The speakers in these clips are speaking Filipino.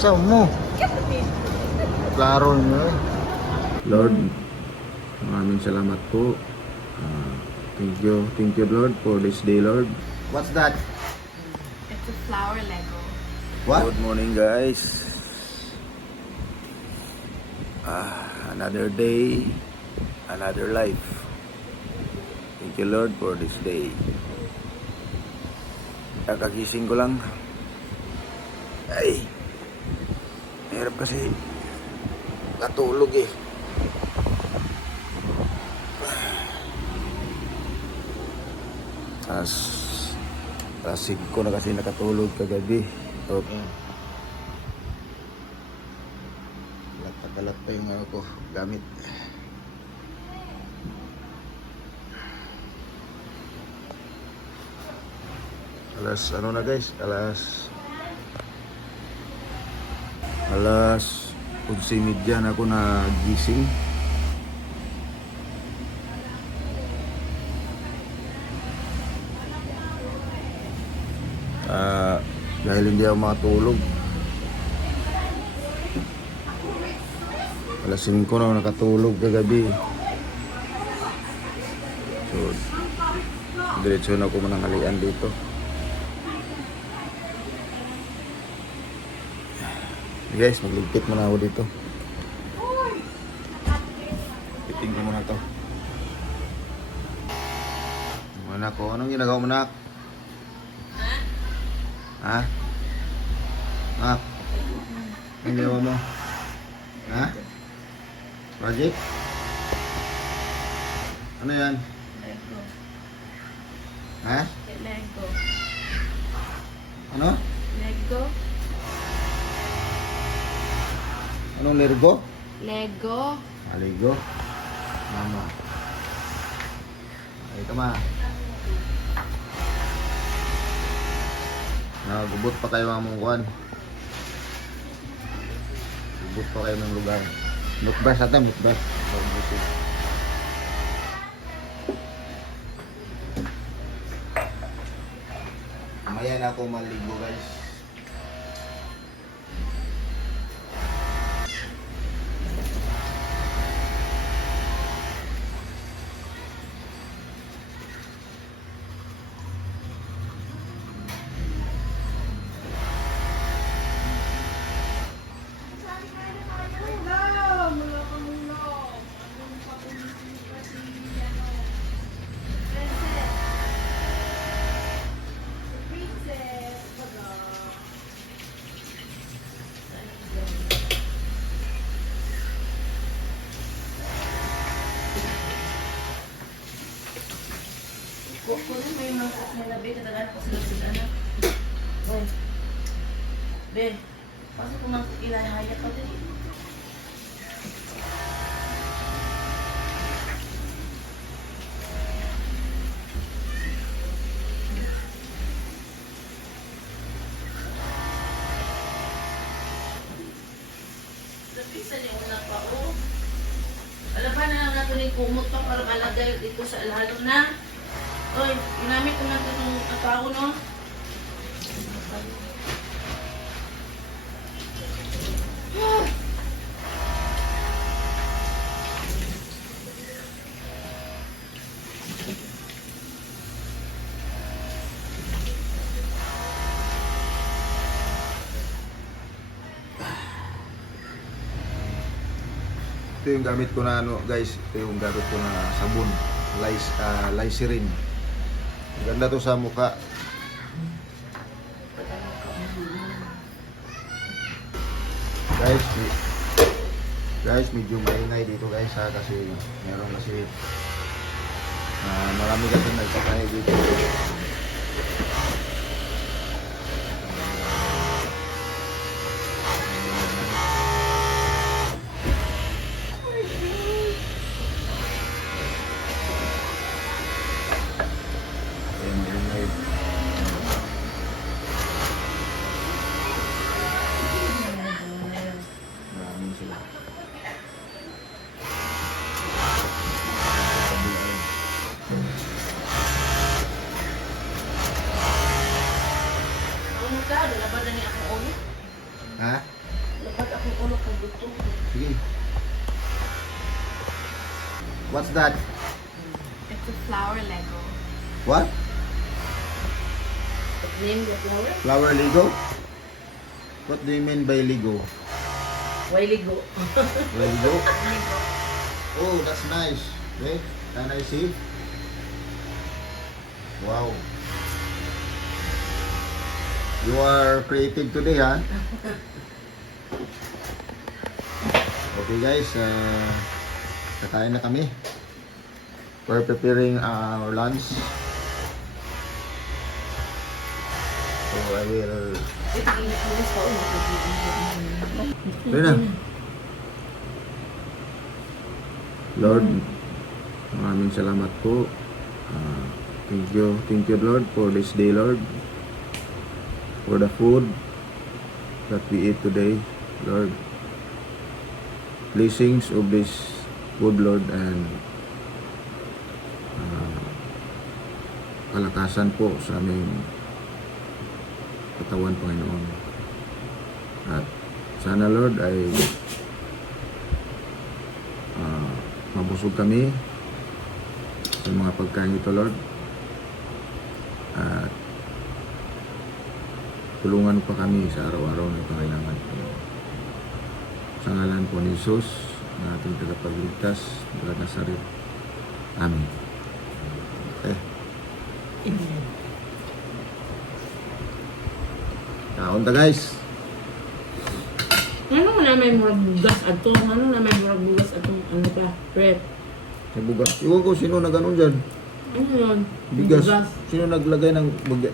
Sa mo. Klaro nyo eh. Lord, maraming salamat po. Thank you Lord for this day, Lord. What's that? It's a flower Lego. What? Good morning guys. Another day, another life. Thank you Lord for this day. Kakagising ko lang. Ay, mahirap kasi natulog eh. Alas 5 na kasi nakatulog kagabi. Okay. Kalat pa yung ano ko, gamit. Ano na guys, alas 11:30 na ako nagising. Dahil hindi ako makatulog. Alas 5 na ako nakatulog kagabi. So, diretso na ako manangalian dito. Guys, magligpit muna ako dito. Piting ko muna to. Anak ko, anong ginagawa mo, nak? Ha? Nak? Anong ginagawa mo? Ha? Project? Ano yan? Lego. Ha? Lego. Ano? Lego. Anong Lego? Lego. Lego? Mama. Ay, tama. Gubot pa kayo mga mungkuhan. Gubot pa kayo ng lugar. Mukbas natin, mukbas. Mamaya na ako maligo guys. Kukunin mo yung mga cook nila, be. Katagalan ko sila na. Boy. Be. Pasok ko mga ilahaya ka, be. Lapisa niya una pa, oh. Alaban na lang natin yung kumot pa para malagay dito sa alalo na. Oy, ginamit ko na itong tao, no? Ito yung gamit ko na ano guys, ito yung gamit ko na sabon, Licerin. Ganda to sa mukha. Guys, medyo maingay dito guys ha, kasi meron kasi marami kasi nagkakaya dito. ulo ka buto. Sige. What's that? It's a flower Lego. What? Name the flower? Flower Lego? What do you mean by Lego? Why ligo? Lego? Lego. Oh, that's nice. Okay, can I see? Wow. You are creative today, ha? Okay guys, kakain na kami. We're preparing our lunch. So I will... Pwede na. Lord, maraming salamat po. Thank you Lord for this day, Lord. For the food that we eat today, Lord. Blessings of this food, Lord, and kalakasan po sa aming katawan, Panginoon. At sana, Lord, ay mabusog kami sa mga pagkain ito, Lord. At tulungan pa kami sa araw-araw na pangailangan po. Sa ngalan po ni Jesus, na ating tagapagligtas, ng Nazaret. Amen. Okay. Kaon ta, guys. Ano na may murag bugas ato? Ano na may murag bugas atong ano pa? Prep. May bugas. Iwan ko sino na ganun dyan. Ano yun? Bigas. Bugas. Sino naglagay ng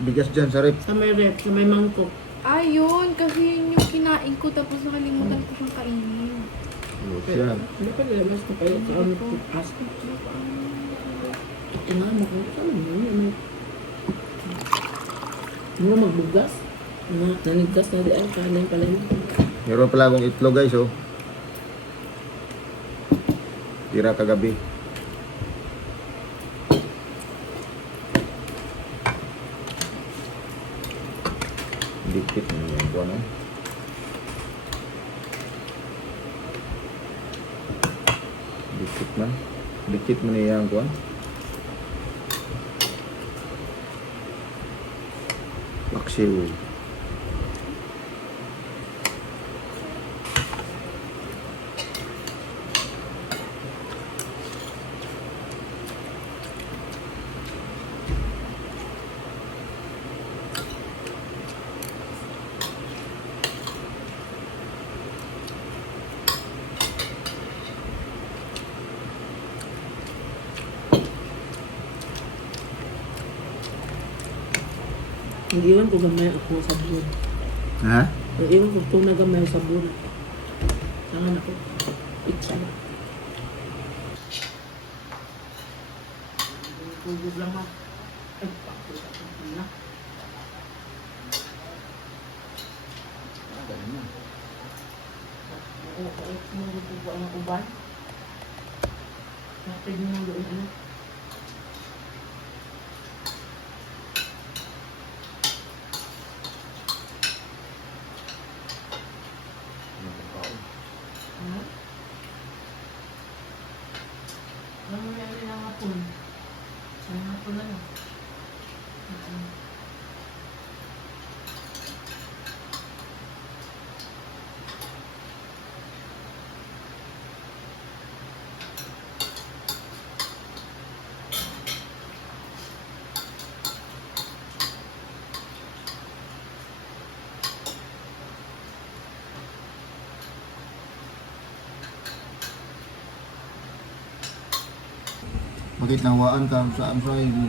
bigas dyan sa rep? Sa may rep, sa may mangkok. Ayun, kasi yun yung kinain ko tapos nakalimutan ko siyang kainin. Ano siya? Ano pa nila mas kapayot sa ano po? Asko. Ito nga, makakasama mo yun. Ano magbugas? Naniggas na di ay kanin pala yun. Meron pala akong itlog, guys, oh. Tira kagabi. Dikit na yung buwan, oh. Dikit man. Dikit man yung buwan. Paksiw. Nag-iwan ko gamay ako sa sabon. Ha? Nag-iwan ko itong nagamay sa sabon. Sangan ako. Pizza na. Tugod lang ha. Ay, pakos ako na. Oo, kahit nagtutuwa ang uban. Nakapid mo lang doon ano. Alam mo yan rin ang hapon. Ang hapon na lang. Bakit nawaan ka? Saan sa iyo?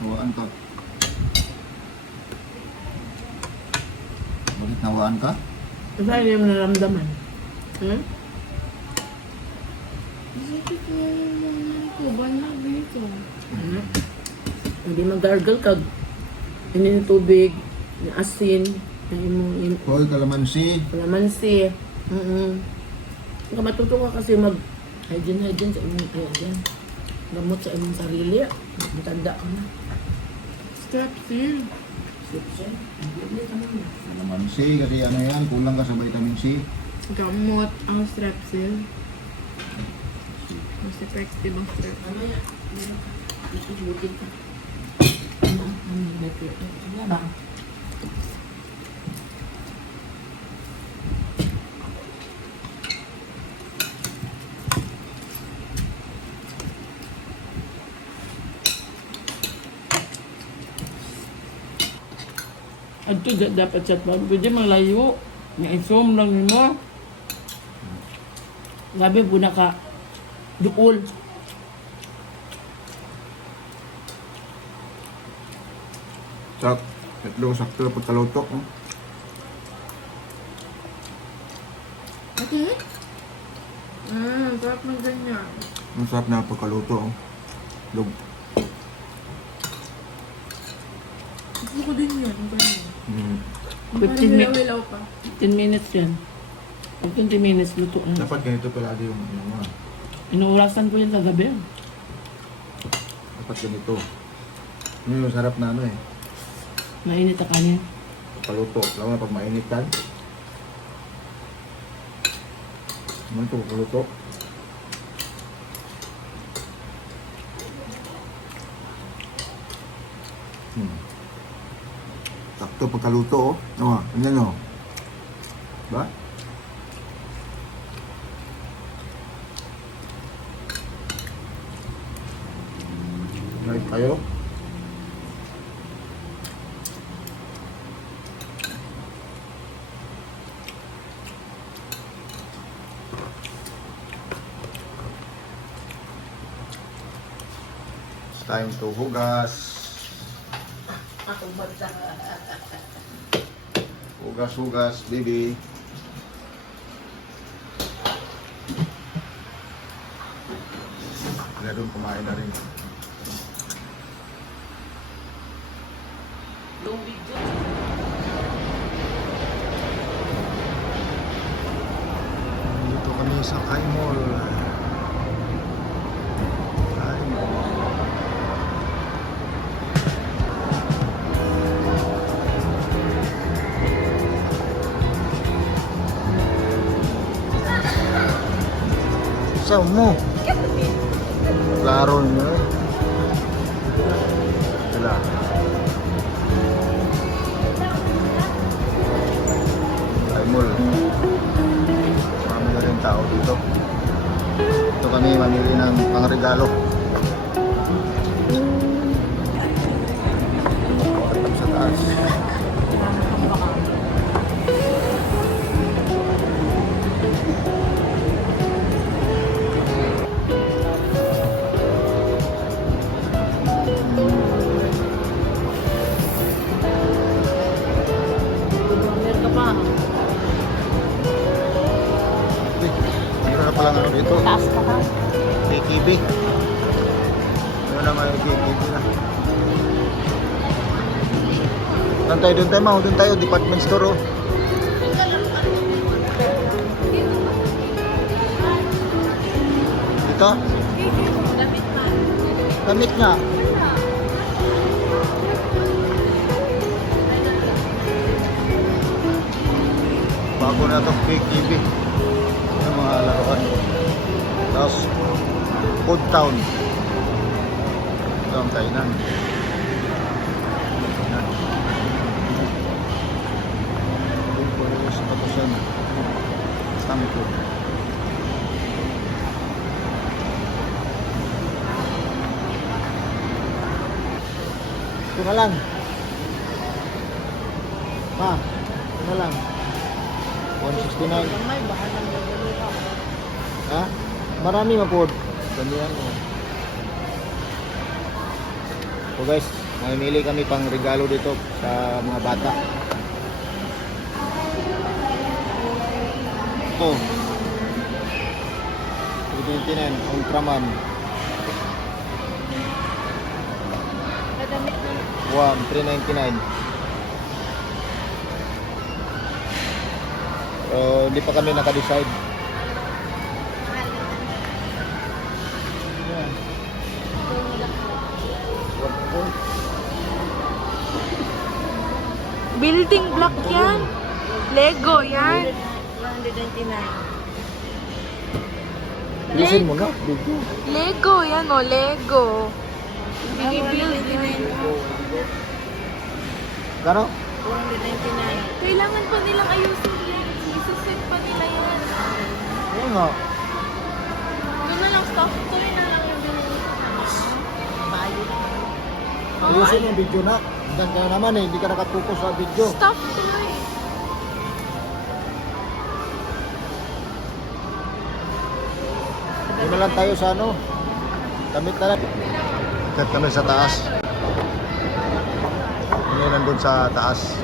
Nawaan ka? Bakit nawaan ka? Saan yung naramdaman? Hmm? Sakit na yung mga ko. Banag dito. Ano? Hindi mag-gargle ka. Hindi ng tubig, ng asin, ng imong Hoy, kalamansi. kalamansi. Kung matuto ka kasi hygiene sa imong hygiene. Gamot sa imong sarili. Matanda ka na. Strepsil. Kalamansi, kasi ano yan, kulang ka sa vitamin C. Gamot ang strepsil. Mas effective ang strepsil. Ano yan? Buti ka. Ano ba? Adto dapat sa pag pwede malayo. Nga isom lang mo. Gabi po naka duol. Sak, tatlong sakto na pagkalutok. No? Okay? Sarap ng ganyan. Ang sarap na pagkaluto. Oh. Lug. Gusto ko din yan. Ang ganyan. Mm. Ang 15 parang minutes. hilaw-hilaw pa. 10 minutes yan. Pag 20 minutes luto na. Dapat ganito palagi yung mga. Inuurasan ko yan sa gabi. Dapat ganito. Yun yung sarap na ano eh. Mainit ang kanin. Pagkaluto. Lalo na pag mainit kan. Ano ito pagkaluto? Sakto pagkaluto oh. Oh, ano oh. Ba? Right kayo? It's time to hugas. Hugas, baby. Sila doon kumain na rin. Lumig dyan. Dito kami sa Kai Mall. Kai Mall. Saan mo? Klaro nyo eh. Sila. Kai Mall. Marami na rin tao dito. Ito kami mamili ng pangregalo. Patap sa taas. Meron ka pa. Meron na palang ano dito. Taas ka pa. KTV. Ano naman yung KTV na. Doon tayo, ma. Doon tayo, department store oh. Dito? Damit na. Damit nga. Bago na itong KTV. Yung mga laruan. Tapos, Food Town. Ito ang kainan. Sa Patusan. Tampo. Ito na lang. Ma, ito na lang. 169. May baka nang gagawin ka. Ha? Marami mapod. Ganyan oh. So guys, mamimili kami pang regalo dito sa mga bata. Ito. 399 Ultraman. Kadamit na. 399. Hindi pa kami naka-decide. Yan. Lego, yan. 199. Bilisin mo na, video. Lego, yan o, Lego. Binibuild. Gano? 499. Kailangan pa nilang ayusin yan. Isuset pa nila yan. Oo nga. Doon na lang, stop toy na lang yung binili. Ayusin yung video na. Hanggang ka naman eh, hindi ka nakapokus sa video. Stop toy. Doon na lang tayo sa ano. Damit na lang. Ikat kami sa taas. Hindi nandun sa taas.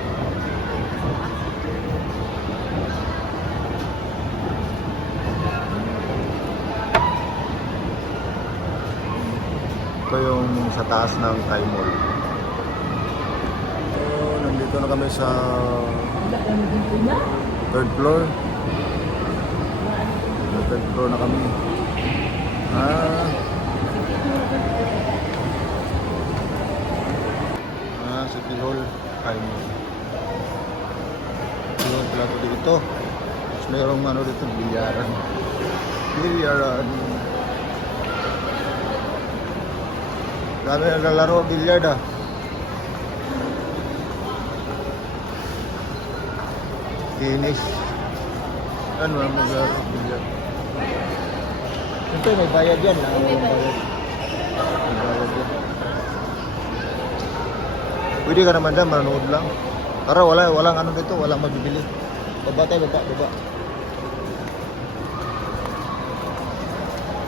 Ito yung sa taas ng Thai Mall. So, nandito na kami sa third floor. Third floor na kami. City Hall, Thai Mall. Yung plato dito. Tapos mayroong ano dito, bilyaran. Bilyaran. Dami na lalaro, bilyard ah. Finish. Ano ang maglaro, bilyard. Ito, may bayad yan. May bayad. May bayad yan. Pwede ka naman dyan, manonood lang. Para walang ano dito, walang mabibili. Baba tayo, baba.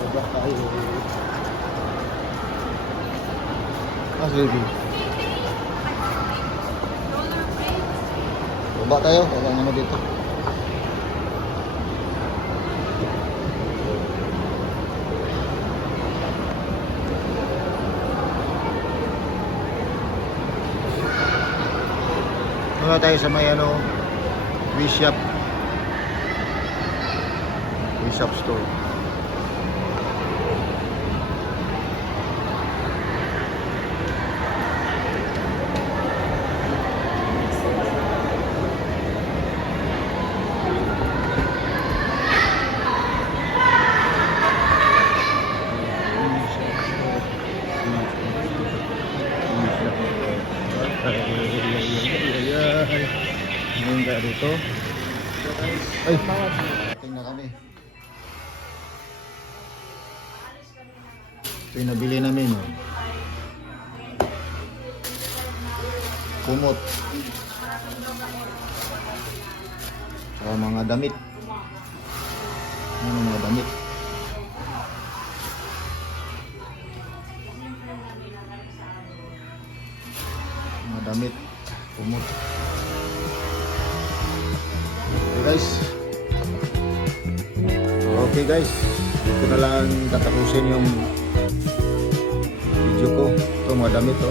Baba tayo. Sige. Baba tayo, walang ano dito. Muna tayo sa may ano, Bishop store. Ngayon tayo dito. Ay, tingnan kami. Ito yung nabili namin. Oh. Kumot. Saka mga damit. Ano mga damit? Mga damit. Kumot. Okay guys, dito na lang tatapusin yung video ko. Ito mga damit to.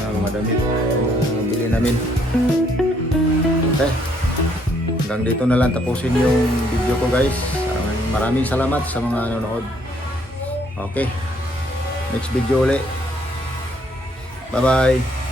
Mga damit nabili namin. Okay, hanggang dito na lang tapusin yung video ko guys. Maraming salamat sa mga nanonood. Okay, next video ulit. Bye bye.